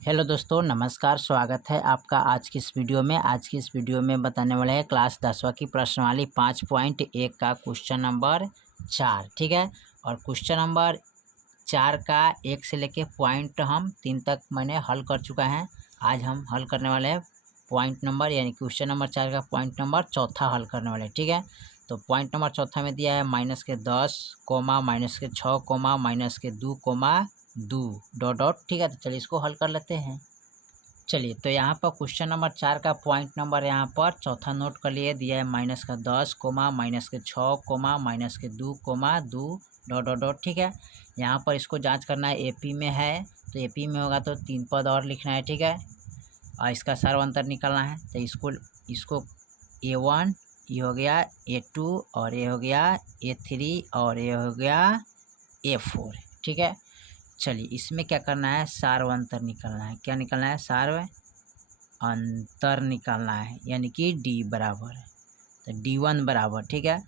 Hello दोस्तों, नमस्कार। स्वागत है आपका आज की इस वीडियो में। आज की इस वीडियो में बताने वाले हैं क्लास 10वीं की प्रश्नावली 5.1 का क्वेश्चन नंबर 4। ठीक है, और क्वेश्चन नंबर 4 का 1 से लेके पॉइंट हम 3 तक मैंने हल कर चुका है। आज हम हल करने वाले हैं पॉइंट नंबर यानी क्वेश्चन नंबर 4 का पॉइंट नंबर चौथा हल करने वाले हैं। ठीक है, तो पॉइंट नंबर चौथा में दिया है -10, -6, -2, -2 डॉट डॉट। ठीक है, तो चलिए इसको हल कर लेते हैं। चलिए, तो यहाँ पर क्वेश्चन नंबर 4 का पॉइंट नंबर यहाँ पर चौथा नोट कर लिए। दिया है -10, -6, -2, डॉट डॉट डॉट। ठीक है, यहाँ पर इसको जांच करना है। एपी में है तो एपी में होगा तो 3 पद और लिखना है। ठीक है, और इसका सर्व अंतर निकालना है। तो इसको A1 ये हो गया, A2 और ये हो गया A3 और ये हो गया A4। ठीक है, चलिए इसमें क्या करना है, सार्व अंतर निकालना है। क्या निकालना है, सार्व अंतर निकालना है, यानी कि D बराबर, तो D1 बराबर। ठीक है,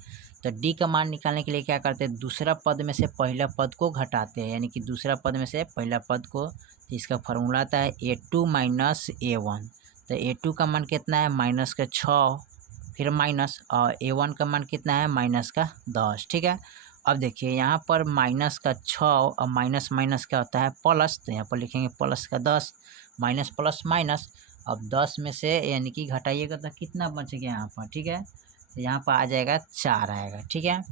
तो D का मान निकालने के लिए क्या करते हैं, दूसरा पद में से पहला पद को घटाते हैं, यानी कि दूसरा पद में से पहला पद को। तो इसका फॉर्मूला आता है A2 माइनस A1। तो A2 का मान कितना है, -6, फिर माइनस, और A1 का मान कितना है, -10। ठीक है, अब देखिए यहाँ पर -6 और माइनस माइनस क्या होता है, प्लस। तो यहाँ पर लिखेंगे +10, माइनस प्लस माइनस। अब 10 में से यानी कि घटाइएगा तो कितना बच गया यहाँ पर। ठीक है, तो यहाँ पर आ जाएगा 4 आएगा। ठीक है,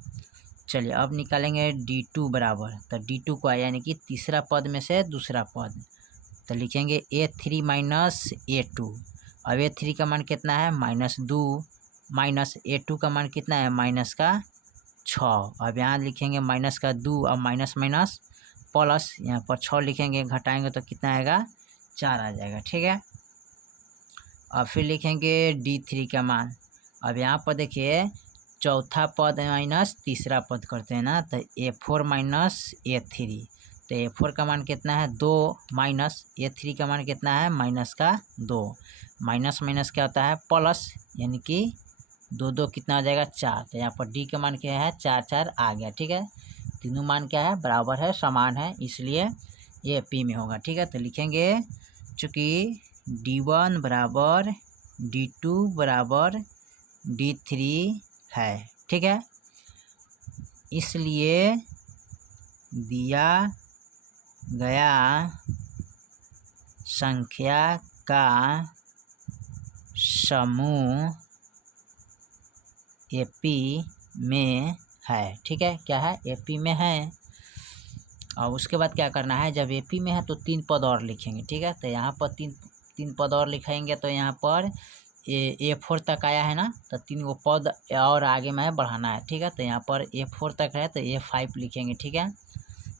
चलिए अब निकालेंगे D2 बराबर। तो D2 को आया यानी कि तीसरा पद में से दूसरा पद। तो लिखेंगे A3 माइनस A2। अब A3 का मान कितना है, -2, माइनस A2 का मान कितना है, -6। अब यहाँ लिखेंगे -2 और माइनस माइनस प्लस, यहाँ पर 6 लिखेंगे, घटाएंगे तो कितना आएगा, 4 आ जाएगा। ठीक है, अब फिर लिखेंगे D3 का मान। अब यहाँ पर देखिए चौथा पद माइनस तीसरा पद करते हैं ना, तो A4 माइनस A3। तो A4 का मान कितना है, 2, माइनस A3 का मान कितना है, -2। माइनस माइनस क्या होता है, प्लस, यानी कि 2 2 कितना हो जाएगा, 4। तो यहाँ पर D का मान क्या है, 4 4 आ गया। ठीक है, तीनों मान क्या है, बराबर है, समान है, इसलिए ये P में होगा। ठीक है, तो लिखेंगे चूँकि D1 बराबर D2 बराबर D3 है। ठीक है, इसलिए दिया गया संख्या का समूह AP में है। ठीक है, क्या है, AP में है। और उसके बाद क्या करना है, जब AP में है तो 3 पद और लिखेंगे। ठीक है, तो यहाँ पर तीन पद और लिखेंगे। तो यहाँ पर A4 तक आया है ना, तो 3 गो पद और आगे में बढ़ाना है। ठीक है, तो यहाँ पर A4 तक है तो A5 लिखेंगे। ठीक है,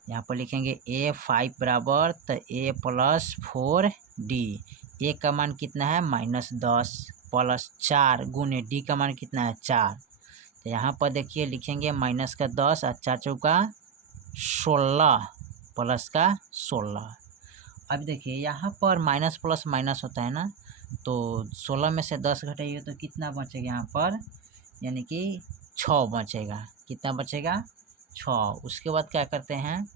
यहाँ पर लिखेंगे A5 बराबर, तो A + 4D। A का मान कितना है, -10 प्लस 4 गुने D का मान कितना है, 4। तो यहाँ पर देखिए लिखेंगे -10 और 4 चौका 16 प्लस का 16। अब देखिए यहाँ पर माइनस प्लस माइनस होता है ना, तो 16 में से 10 घटाइए तो कितना बचेगा यहाँ पर, यानी कि 6 बचेगा। कितना बचेगा, 6। उसके बाद क्या करते हैं,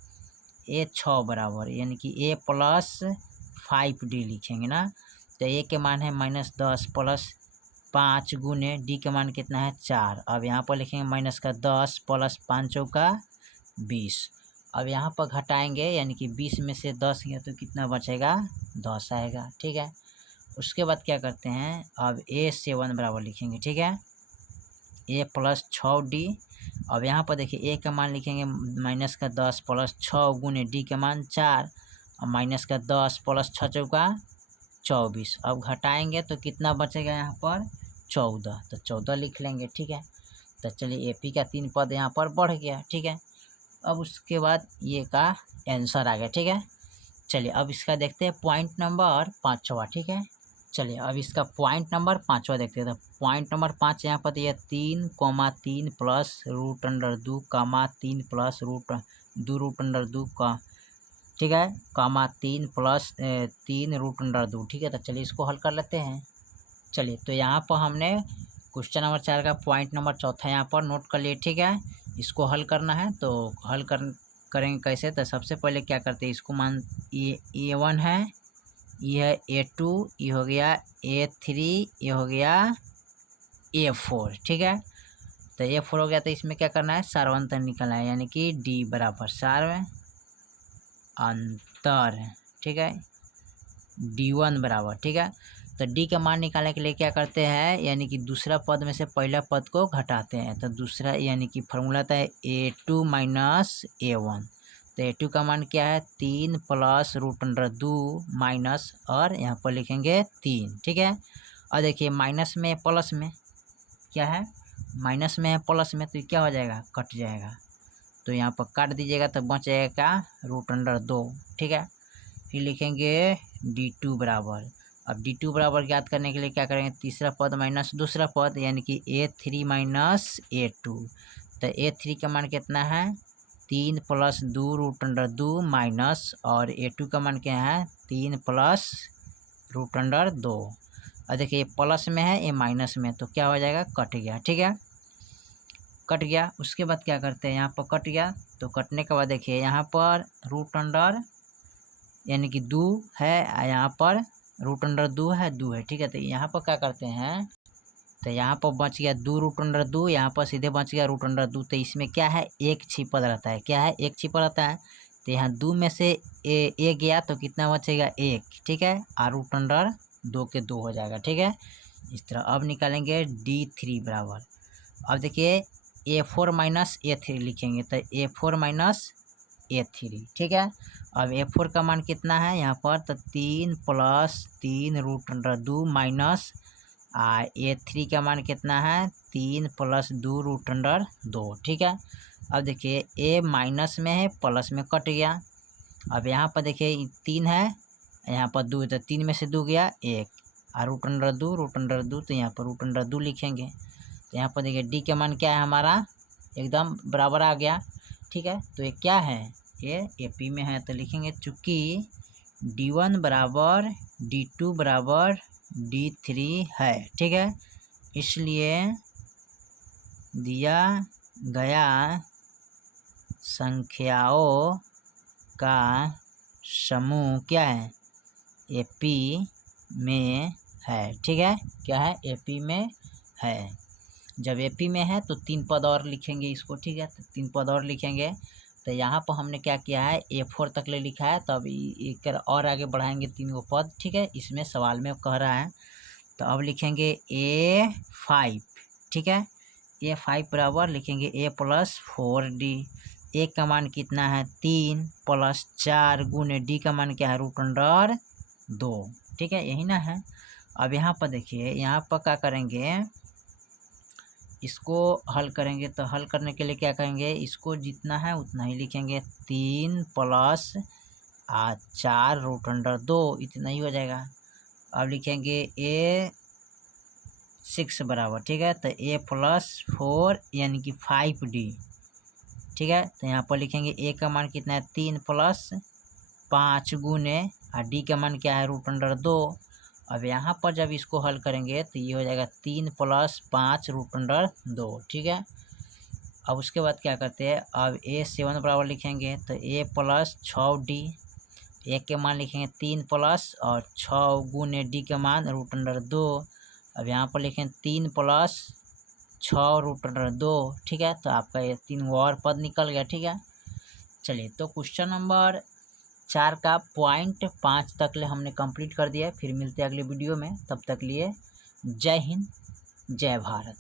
A6 बराबर, यानी कि A + 5D लिखेंगे ना। तो A के मान है -10 प्लस 5 गुने D के मान कितना है, 4। अब यहाँ पर लिखेंगे -10 प्लस 5 चौका 20। अब यहाँ पर घटाएंगे, यानी कि 20 में से 10 गया तो कितना बचेगा, 10 आएगा। ठीक है, उसके बाद क्या करते हैं, अब A7 बराबर लिखेंगे। ठीक है, A + 6D। अब यहाँ पर देखिए A का मान लिखेंगे -10 प्लस 6 गुने D के मान 4 और -10 प्लस 6 चौका 24। अब घटाएंगे तो कितना बचेगा यहाँ पर, 14। तो 14 लिख लेंगे। ठीक है, तो चलिए AP का 3 पद यहाँ पर बढ़ गया। ठीक है, अब उसके बाद ये का आंसर आ गया। ठीक है, चलिए अब इसका देखते हैं पॉइंट नंबर 5वां। ठीक है, चलिए अब इसका पॉइंट नंबर 5वां देखते हैं। तो पॉइंट नंबर 5 यहाँ पर दिया 3,3 प्लस √2, 3 प्लस √2 का। ठीक है, 3 प्लस 3 √2। ठीक है, तो चलिए इसको हल कर लेते हैं। चलिए, तो यहाँ पर हमने क्वेश्चन नंबर 4 का पॉइंट नंबर चौथा यहाँ पर नोट कर लिए। ठीक है, इसको हल करना है, तो हल करेंगे कैसे। तो सबसे पहले क्या करते हैं, इसको मान A1 है, ये है A2, ये हो गया A3, ये हो गया A4, ठीक है। तो A4 हो गया, तो इसमें क्या करना है, सार्वंतर निकलना है, यानी कि D बराबर सार्व अंतर, ठीक है, D1 बराबर, ठीक है। तो D का मान निकालने के लिए क्या करते हैं, यानी कि दूसरा पद में से पहला पद को घटाते हैं। तो दूसरा यानी कि फॉर्मूला था A2 माइनस A1। तो A2 का मान क्या है, 3 प्लस √2 माइनस, और यहाँ पर लिखेंगे 3, ठीक है। और देखिए माइनस में प्लस में क्या है, माइनस में है प्लस में, तो क्या हो जाएगा, कट जाएगा। तो यहाँ पर काट दीजिएगा तो बच जाएगा √2, ठीक है। फिर लिखेंगे D2 बराबर। अब D2 बराबर ज्ञात करने के लिए क्या करेंगे, तीसरा पद माइनस दूसरा पद, यानी कि A3 माइनस A2। तो A3 का मान कितना है, 3 प्लस 2 माइनस, और A2 का मान क्या है, 3 प्लस √2। और देखिए ये प्लस में है, ये माइनस में, तो क्या हो जाएगा, कट गया, ठीक है, कट गया। उसके बाद क्या करते हैं, यहाँ पर कट गया, तो कटने के बाद देखिए यहाँ पर √, यानी कि 2 है, यहाँ पर √2 है, 2 है, ठीक है। तो यहाँ पर क्या करते हैं, तो यहाँ पर बच गया 2 यहाँ पर सीधे बच गया √2। तो इसमें क्या है, एक छिपा रहता है, क्या है, एक छिपा रहता है। तो यहाँ 2 में से ए गया तो कितना बचेगा, 1, ठीक है, और √2 के 2 हो जाएगा, ठीक है। इस तरह अब निकालेंगे D3 बराबर। अब देखिए A4 माइनस A3 लिखेंगे, तो A4 माइनस A3, ठीक है। अब A4 का मान कितना है यहाँ पर, तो 3 प्लस 3 √2 माइनस, A3 का मान कितना है, 3 प्लस 2 ठीक है। अब देखिए A माइनस में है, प्लस में कट गया। अब यहाँ पर देखिए 3 है, यहाँ पर 2, तो 3 में से 2 गया 1, और √2, तो यहाँ पर √2 लिखेंगे। तो यहाँ पर देखिए D का मान क्या है हमारा, एकदम बराबर आ गया, ठीक है। तो ये क्या है, ये AP में है, तो लिखेंगे चूँकि D1 बराबर D2 बराबर D3 है, ठीक है, इसलिए दिया गया संख्याओं का समूह क्या है, AP में है, ठीक है, क्या है, AP में है। जब AP में है तो 3 पद और लिखेंगे इसको, ठीक है, तो 3 पद और लिखेंगे। तो यहाँ पर हमने क्या किया है, A4 तक ले लिखा है, तो अब एक और आगे बढ़ाएंगे 3 गो पद, ठीक है, इसमें सवाल में कह रहा है। तो अब लिखेंगे A5, ठीक है, A5 बराबर लिखेंगे A प्लस 4D। A का मान कितना है, 3 प्लस 4 गुने D का मान क्या है, √2, ठीक है, यही ना है। अब यहाँ पर देखिए, यहाँ पर क्या करेंगे, इसको हल करेंगे। तो हल करने के लिए क्या करेंगे, इसको जितना है उतना ही लिखेंगे, 3 प्लस 4 √2, इतना ही हो जाएगा। अब लिखेंगे A6 बराबर, ठीक है, तो A प्लस 4 यानी कि 5D, ठीक है। तो यहाँ पर लिखेंगे A का मान कितना है, 3 प्लस 5 गुने, और D का मान क्या है, √2। अब यहाँ पर जब इसको हल करेंगे तो ये हो जाएगा 3 प्लस 5 √2, ठीक है। अब उसके बाद क्या करते हैं, अब A7 बराबर लिखेंगे, तो A प्लस 6D, A के मान लिखेंगे 3 प्लस और 6 गुने D के मान √2। अब यहाँ पर लिखेंगे 3 प्लस 6 √2, ठीक है। तो आपका ये 3 और पद निकल गया, ठीक है। चलिए, तो क्वेश्चन नंबर 4 का पॉइंट 5 तक ले हमने कंप्लीट कर दिया है। फिर मिलते हैं अगले वीडियो में, तब तक लिए जय हिंद, जय भारत।